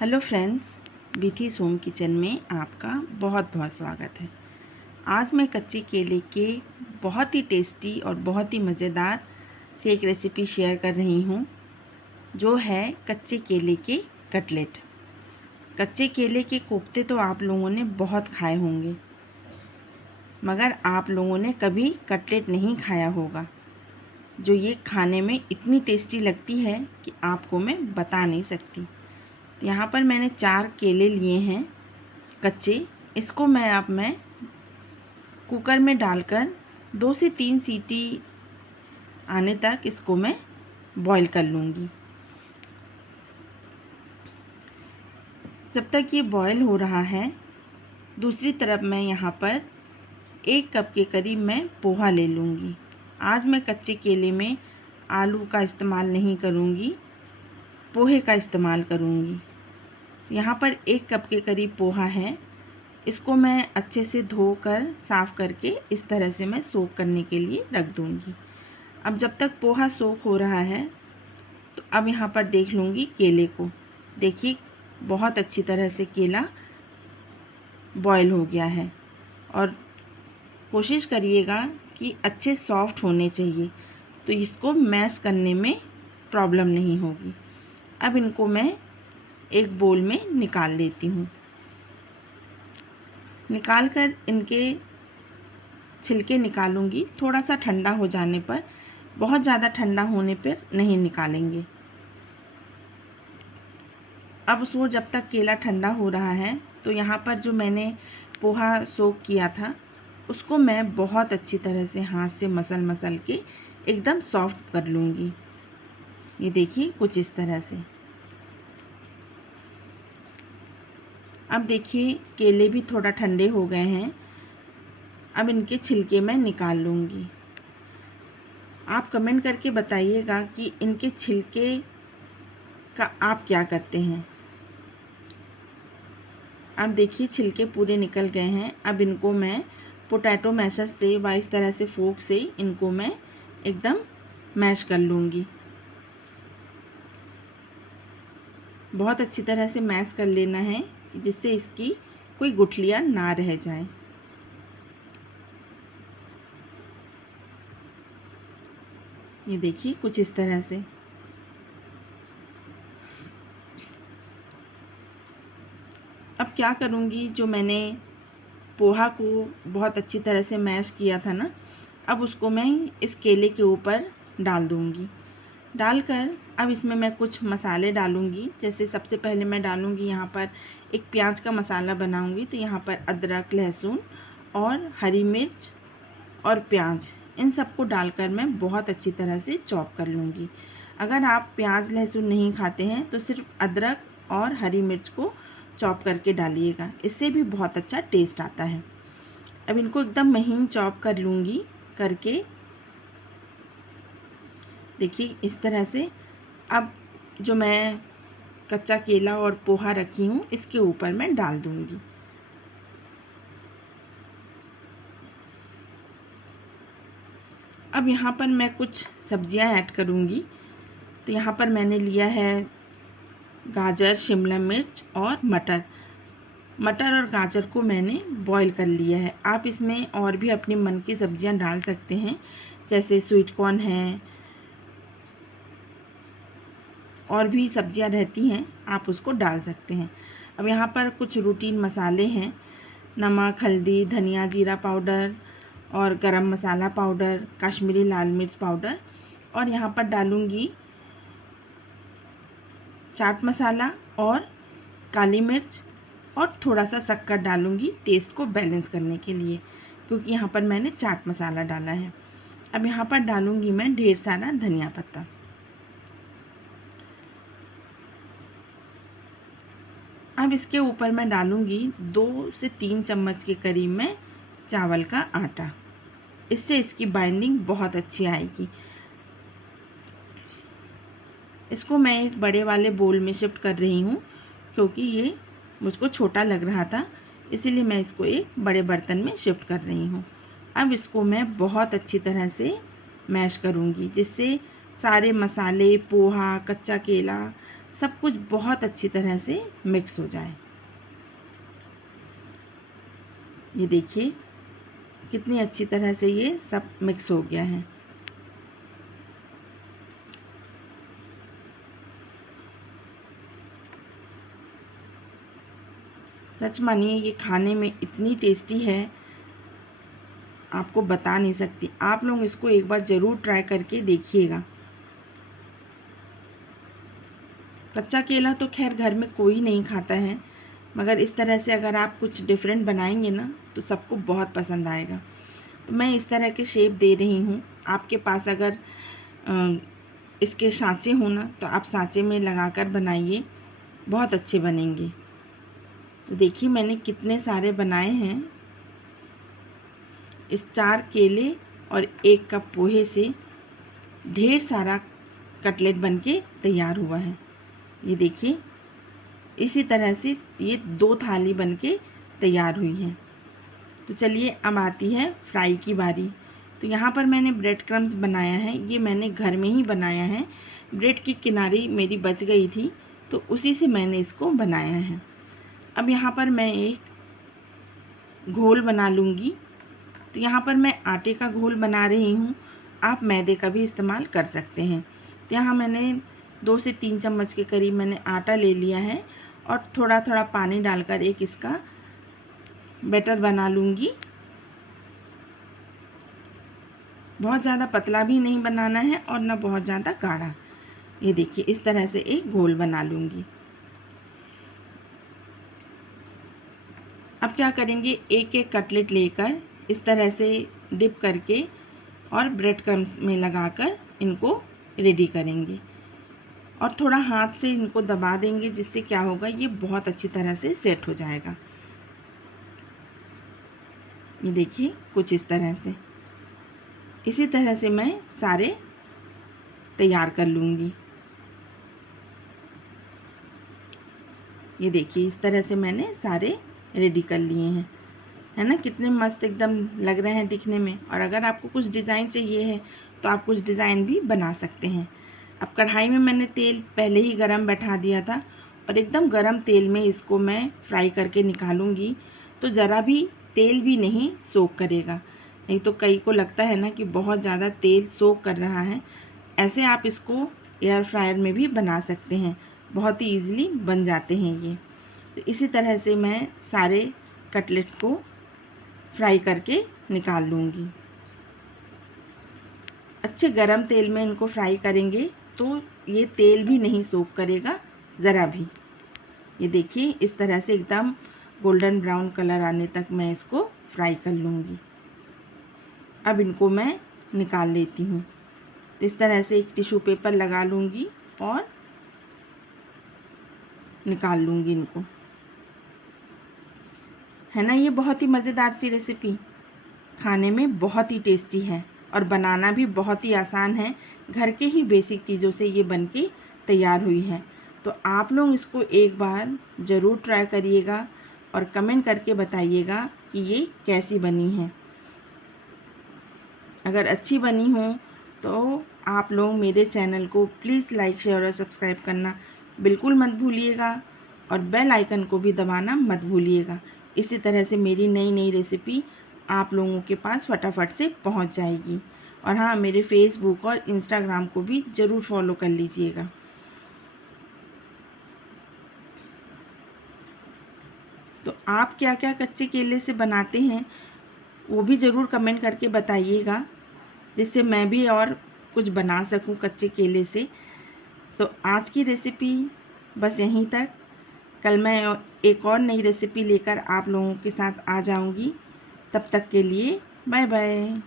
Hello friends, विधि home kitchen में आपका बहुत बहुत स्वागत है। आज मैं कच्चे केले के बहुत ही टेस्टी और बहुत ही मज़ेदार से एक रेसिपी शेयर कर रही हूँ, जो है कच्चे केले के कटलेट। कच्चे केले के कोफ्ते तो आप लोगों ने बहुत खाए होंगे, मगर आप लोगों ने कभी कटलेट नहीं खाया होगा, जो ये खाने में इतनी टेस्टी लगती है कि आपको मैं बता नहीं सकती। यहाँ पर मैंने 4 केले लिए हैं कच्चे। इसको मैं कुकर में डालकर 2 से 3 सीटी आने तक इसको मैं बॉईल कर लूँगी। जब तक ये बॉईल हो रहा है, दूसरी तरफ मैं यहाँ पर 1 कप के करीब मैं पोहा ले लूँगी। आज मैं कच्चे केले में आलू का इस्तेमाल नहीं करूँगी, पोहे का इस्तेमाल करूँगी। यहाँ पर 1 कप के करीब पोहा है। इसको मैं अच्छे से धोकर साफ़ करके इस तरह से मैं सोक करने के लिए रख दूँगी। अब जब तक पोहा सोक हो रहा है, तो अब यहाँ पर देख लूँगी केले को। देखिए, बहुत अच्छी तरह से केला बॉयल हो गया है और कोशिश करिएगा कि अच्छे सॉफ्ट होने चाहिए, तो इसको मैश करने में प्रॉब्लम नहीं होगी। अब इनको मैं एक बोल में निकाल लेती हूँ। निकाल कर इनके छिलके निकालूंगी। थोड़ा सा ठंडा हो जाने पर, बहुत ज़्यादा ठंडा होने पर नहीं निकालेंगे। अब उसको जब तक केला ठंडा हो रहा है, तो यहाँ पर जो मैंने पोहा सोक किया था, उसको मैं बहुत अच्छी तरह से हाथ से मसल के एकदम सॉफ्ट कर लूँगी। ये देखिए, कुछ इस तरह से। अब देखिए, केले भी थोड़ा ठंडे हो गए हैं। अब इनके छिलके मैं निकाल लूँगी। आप कमेंट करके बताइएगा कि इनके छिलके का आप क्या करते हैं। अब देखिए, छिलके पूरे निकल गए हैं। अब इनको मैं पोटैटो मैशर से व इस तरह से फोक से इनको मैं एकदम मैश कर लूँगी। बहुत अच्छी तरह से मैश कर लेना है, जिससे इसकी कोई गुठलियाँ ना रह जाए। ये देखिए, कुछ इस तरह से। अब क्या करूँगी, जो मैंने पोहा को बहुत अच्छी तरह से मैश किया था ना, अब उसको मैं इस केले के ऊपर डाल दूँगी। डालकर अब इसमें मैं कुछ मसाले डालूँगी। जैसे सबसे पहले मैं डालूँगी यहाँ पर एक प्याज का मसाला बनाऊँगी। तो यहाँ पर अदरक, लहसुन और हरी मिर्च और प्याज, इन सबको डालकर मैं बहुत अच्छी तरह से चॉप कर लूँगी। अगर आप प्याज लहसुन नहीं खाते हैं, तो सिर्फ अदरक और हरी मिर्च को चॉप करके डालिएगा, इससे भी बहुत अच्छा टेस्ट आता है। अब इनको एकदम महीन चॉप कर लूँगी करके। देखिए, इस तरह से। अब जो मैं कच्चा केला और पोहा रखी हूँ, इसके ऊपर मैं डाल दूँगी। अब यहाँ पर मैं कुछ सब्जियाँ ऐड करूँगी। तो यहाँ पर मैंने लिया है गाजर, शिमला मिर्च और मटर। मटर और गाजर को मैंने बॉईल कर लिया है। आप इसमें और भी अपने मन की सब्जियाँ डाल सकते हैं, जैसे स्वीट कॉर्न है, और भी सब्जियां रहती हैं, आप उसको डाल सकते हैं। अब यहाँ पर कुछ रूटीन मसाले हैं: नमक, हल्दी, धनिया, जीरा पाउडर और गरम मसाला पाउडर, कश्मीरी लाल मिर्च पाउडर, और यहाँ पर डालूँगी चाट मसाला और काली मिर्च, और थोड़ा सा शक्कर डालूँगी टेस्ट को बैलेंस करने के लिए, क्योंकि यहाँ पर मैंने चाट मसाला डाला है। अब यहाँ पर डालूँगी मैं ढेर सारा धनिया पत्ता। अब इसके ऊपर मैं डालूँगी 2 से 3 चम्मच के करीब में चावल का आटा। इससे इसकी बाइंडिंग बहुत अच्छी आएगी। इसको मैं एक बड़े वाले बोल में शिफ्ट कर रही हूँ, क्योंकि ये मुझको छोटा लग रहा था, इसीलिए मैं इसको एक बड़े बर्तन में शिफ्ट कर रही हूँ। अब इसको मैं बहुत अच्छी तरह से मैश करूँगी, जिससे सारे मसाले, पोहा, कच्चा केला सब कुछ बहुत अच्छी तरह से मिक्स हो जाए। ये देखिए कितनी अच्छी तरह से ये सब मिक्स हो गया है। सच मानिए ये खाने में इतनी टेस्टी है, आपको बता नहीं सकती। आप लोग इसको एक बार ज़रूर ट्राई करके देखिएगा। कच्चा केला तो खैर घर में कोई नहीं खाता है, मगर इस तरह से अगर आप कुछ डिफरेंट बनाएंगे ना तो सबको बहुत पसंद आएगा। तो मैं इस तरह के शेप दे रही हूँ। आपके पास अगर इसके सांचे हो ना तो आप सांचे में लगाकर बनाइए, बहुत अच्छे बनेंगे। तो देखिए मैंने कितने सारे बनाए हैं। इस 4 केले और 1 कप पोहे से ढेर सारा कटलेट बनके तैयार हुआ है। ये देखिए इसी तरह से ये 2 थाली बनके तैयार हुई है। तो चलिए अब आती है फ्राई की बारी। तो यहाँ पर मैंने ब्रेड क्रम्स बनाया है, ये मैंने घर में ही बनाया है। ब्रेड की किनारी मेरी बच गई थी तो उसी से मैंने इसको बनाया है। अब यहाँ पर मैं एक घोल बना लूँगी। तो यहाँ पर मैं आटे का घोल बना रही हूँ, आप मैदे का भी इस्तेमाल कर सकते हैं। तो यहाँ मैंने 2 से 3 चम्मच के करीब मैंने आटा ले लिया है और थोड़ा थोड़ा पानी डालकर एक इसका बैटर बना लूँगी। बहुत ज़्यादा पतला भी नहीं बनाना है और ना बहुत ज़्यादा गाढ़ा। ये देखिए इस तरह से एक घोल बना लूँगी। अब क्या करेंगे, एक एक कटलेट लेकर इस तरह से डिप करके और ब्रेड क्रम्स में लगाकर इनको रेडी करेंगे और थोड़ा हाथ से इनको दबा देंगे, जिससे क्या होगा ये बहुत अच्छी तरह से सेट हो जाएगा। ये देखिए कुछ इस तरह से, इसी तरह से मैं सारे तैयार कर लूँगी। ये देखिए इस तरह से मैंने सारे रेडी कर लिए हैं, है ना। कितने मस्त एकदम लग रहे हैं दिखने में। और अगर आपको कुछ डिज़ाइन चाहिए है तो आप कुछ डिज़ाइन भी बना सकते हैं। अब कढ़ाई में मैंने तेल पहले ही गरम बैठा दिया था और एकदम गरम तेल में इसको मैं फ्राई करके निकालूंगी। तो ज़रा भी तेल भी नहीं सोक करेगा, नहीं तो कई को लगता है ना कि बहुत ज़्यादा तेल सोक कर रहा है। ऐसे आप इसको एयर फ्रायर में भी बना सकते हैं, बहुत ही ईज़िली बन जाते हैं ये। तो इसी तरह से मैं सारे कटलेट को फ्राई करके निकाल लूँगी। अच्छे गरम तेल में इनको फ्राई करेंगे तो ये तेल भी नहीं सोक करेगा ज़रा भी। ये देखिए इस तरह से एकदम गोल्डन ब्राउन कलर आने तक मैं इसको फ्राई कर लूँगी। अब इनको मैं निकाल लेती हूँ। तो इस तरह से एक टिश्यू पेपर लगा लूँगी और निकाल लूँगी इनको, है ना। ये बहुत ही मज़ेदार सी रेसिपी, खाने में बहुत ही टेस्टी है और बनाना भी बहुत ही आसान है। घर के ही बेसिक चीज़ों से ये बनके तैयार हुई है। तो आप लोग इसको एक बार ज़रूर ट्राई करिएगा और कमेंट करके बताइएगा कि ये कैसी बनी है। अगर अच्छी बनी हो तो आप लोग मेरे चैनल को प्लीज़ लाइक शेयर और सब्सक्राइब करना बिल्कुल मत भूलिएगा और बेल आइकन को भी दबाना मत भूलिएगा। इसी तरह से मेरी नई नई रेसिपी आप लोगों के पास फटाफट से पहुंच जाएगी। और हाँ, मेरे फेसबुक और इंस्टाग्राम को भी ज़रूर फॉलो कर लीजिएगा। तो आप क्या क्या कच्चे केले से बनाते हैं वो भी ज़रूर कमेंट करके बताइएगा, जिससे मैं भी और कुछ बना सकूं कच्चे केले से। तो आज की रेसिपी बस यहीं तक। कल मैं एक और नई रेसिपी लेकर आप लोगों के साथ आ जाऊंगी। तब तक के लिए बाय बाय।